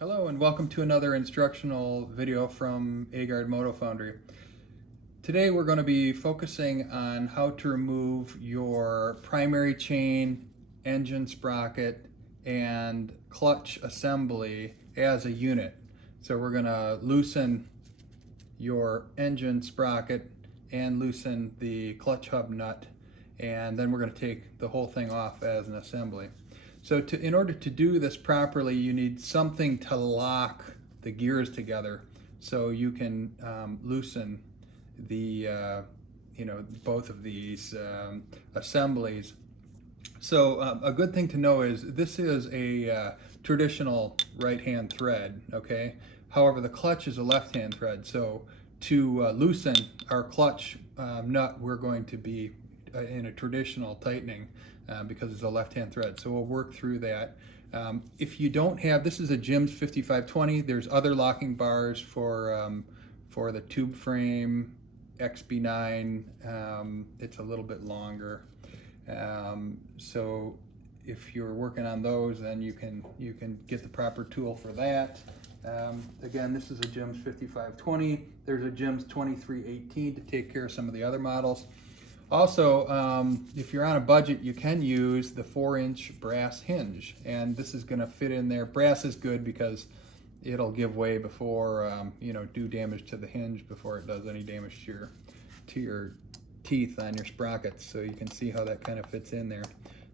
Hello and welcome to another instructional video from Agard Moto Foundry. Today we're going to be focusing on how to remove your primary chain, engine sprocket, and clutch assembly as a unit. So we're going to loosen your engine sprocket and loosen the clutch hub nut, and then we're going to take the whole thing off as an assembly. So in order to do this properly, you need something to lock the gears together so you can loosen the both of these assemblies. So a good thing to know is this is a traditional right-hand thread, okay? However, the clutch is a left-hand thread. So to loosen our clutch nut, we're going to be in a traditional tightening because it's a left-hand thread. So we'll work through that. If you don't have, this is a Jim's 5520. There's other locking bars for the Tubeframe XB9. It's a little bit longer. So if you're working on those, then you can get the proper tool for that. Again, this is a Jim's 5520. There's a Jim's 2318 to take care of some of the other models. Also, if you're on a budget, you can use the 4-inch brass hinge, and this is going to fit in there. Brass is good because it'll give way before do damage to the hinge before it does any damage to your teeth on your sprockets. So you can see how that kind of fits in there.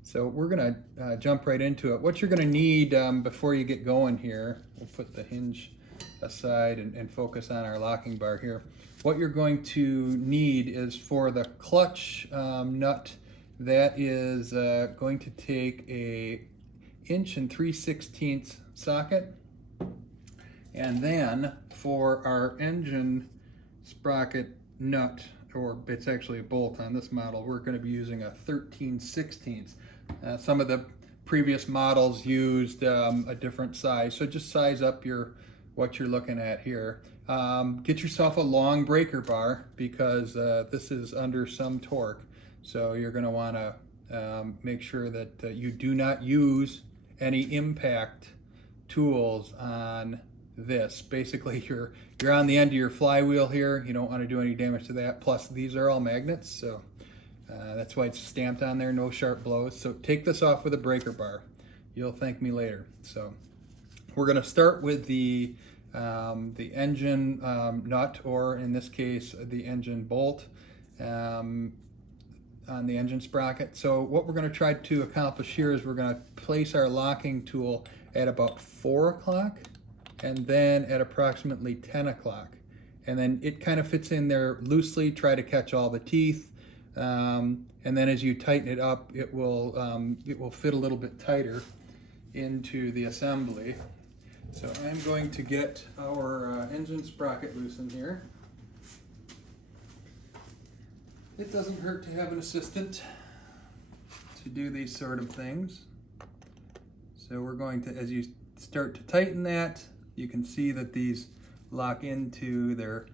So we're going to jump right into it. What you're going to need before you get going here, we'll put the hinge aside and focus on our locking bar here. What you're going to need is for the clutch nut, that is going to take a 1 3/16 socket. And then for our engine sprocket nut, or it's actually a bolt on this model, we're going to be using a 13/16. Some of the previous models used a different size, so just size up what you're looking at here. Get yourself a long breaker bar because this is under some torque, so you're going to want to make sure that you do not use any impact tools on this. Basically, you're on the end of your flywheel here. You don't want to do any damage to that. Plus, these are all magnets, so that's why it's stamped on there, no sharp blows. So take this off with a breaker bar. You'll thank me later. So we're going to start with the engine nut, or in this case, the engine bolt on the engine sprocket. So what we're going to try to accomplish here is we're going to place our locking tool at about 4 o'clock and then at approximately 10 o'clock. And then it kind of fits in there loosely, try to catch all the teeth. And then as you tighten it up, it will fit a little bit tighter into the assembly. So I'm going to get our engine sprocket loosened here. It doesn't hurt to have an assistant to do these sort of things. So we're going to, as you start to tighten that, you can see that these lock into their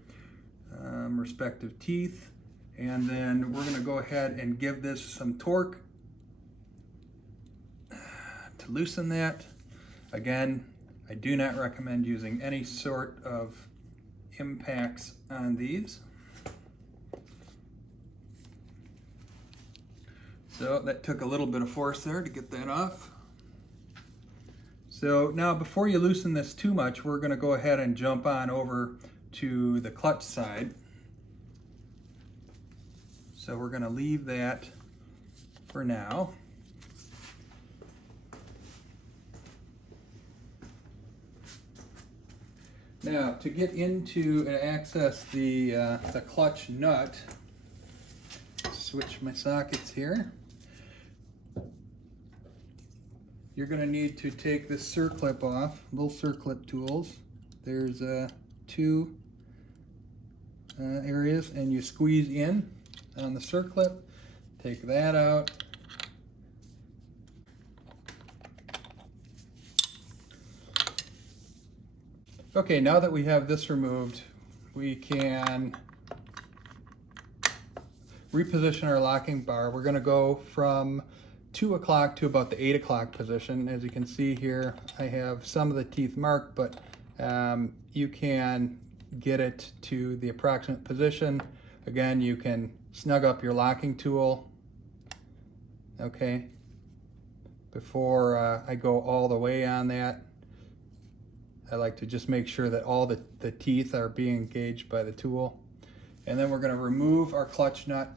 respective teeth. And then we're going to go ahead and give this some torque to loosen that. Again, I do not recommend using any sort of impacts on these. So that took a little bit of force there to get that off. So now before you loosen this too much, we're going to go ahead and jump on over to the clutch side. So we're going to leave that for now. Now, to get into and access the clutch nut, switch my sockets here. You're going to need to take this circlip off, little circlip tools. There's 2 areas, and you squeeze in on the circlip, take that out. Okay, now that we have this removed, we can reposition our locking bar. We're going to go from 2 o'clock to about the 8 o'clock position. As you can see here, I have some of the teeth marked, but you can get it to the approximate position. Again, you can snug up your locking tool, okay? Before I go all the way on that, I like to just make sure that all the teeth are being engaged by the tool. And then we're going to remove our clutch nut.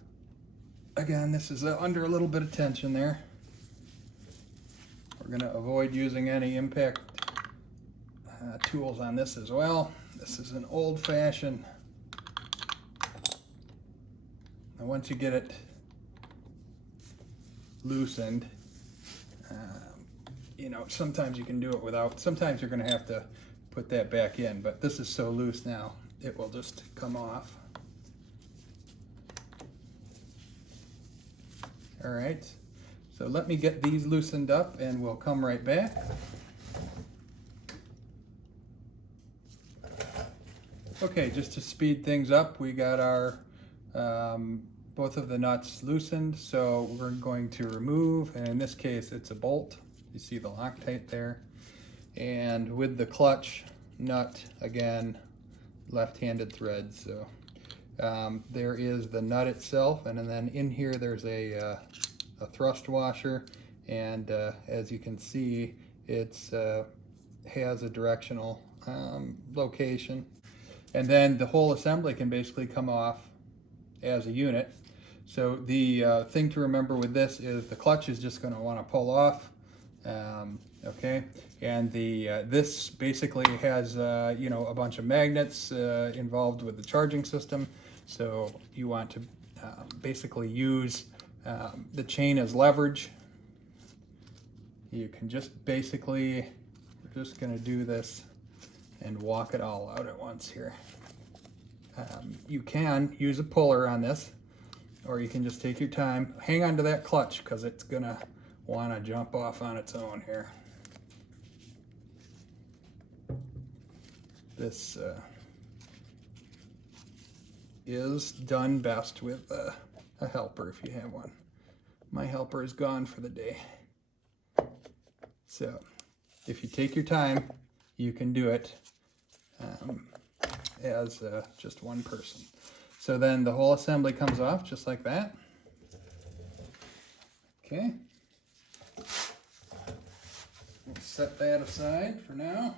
Again, this is under a little bit of tension there. We're going to avoid using any impact tools on this as well. This is an old-fashioned. And once you get it loosened, you know, sometimes you can do it without. Sometimes you're going to have to put that back in, but this is so loose now, it will just come off. All right, so let me get these loosened up and we'll come right back. Okay, just to speed things up, we got our both of the nuts loosened, so we're going to remove, and in this case it's a bolt. You see the Loctite there. And with the clutch nut, again, left-handed thread, so there is the nut itself, and then in here there's a thrust washer, and as you can see, it's has a directional location. And then the whole assembly can basically come off as a unit. So the thing to remember with this is the clutch is just going to want to pull off, okay? And this basically has you know, a bunch of magnets involved with the charging system. So you want to basically use the chain as leverage. You can just basically, we're just going to do this and walk it all out at once here. You can use a puller on this, or you can just take your time. Hang on to that clutch because it's going to want to jump off on its own here. This is done best with a helper if you have one. My helper is gone for the day. So if you take your time, you can do it as just one person. So then the whole assembly comes off just like that. Okay. We'll set that aside for now.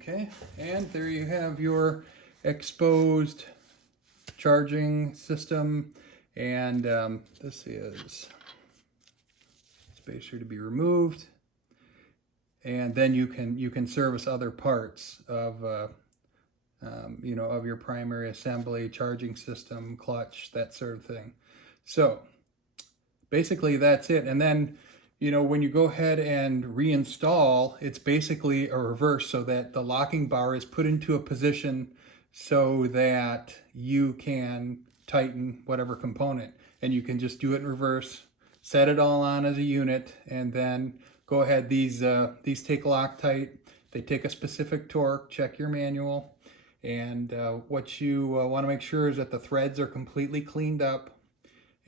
Okay, and there you have your exposed charging system, and this is spacer to be removed, and then you can service other parts of you know, of your primary assembly, charging system, clutch, that sort of thing. So basically that's it. And then, you know, when you go ahead and reinstall, it's basically a reverse, so that the locking bar is put into a position so that you can tighten whatever component, and you can just do it in reverse, set it all on as a unit, and then go ahead. These take Loctite, they take a specific torque. Check your manual, and what you want to make sure is that the threads are completely cleaned up,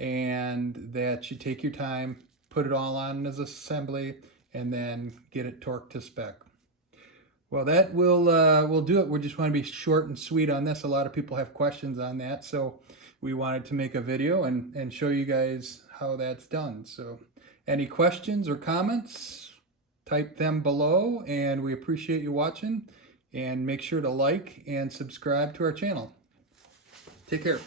and that you take your time, put it all on as assembly, and then get it torqued to spec. Well, that will do it. We just want to be short and sweet on this. A lot of people have questions on that, so we wanted to make a video and show you guys how that's done. So any questions or comments, type them below, and we appreciate you watching, and make sure to like and subscribe to our channel. Take care.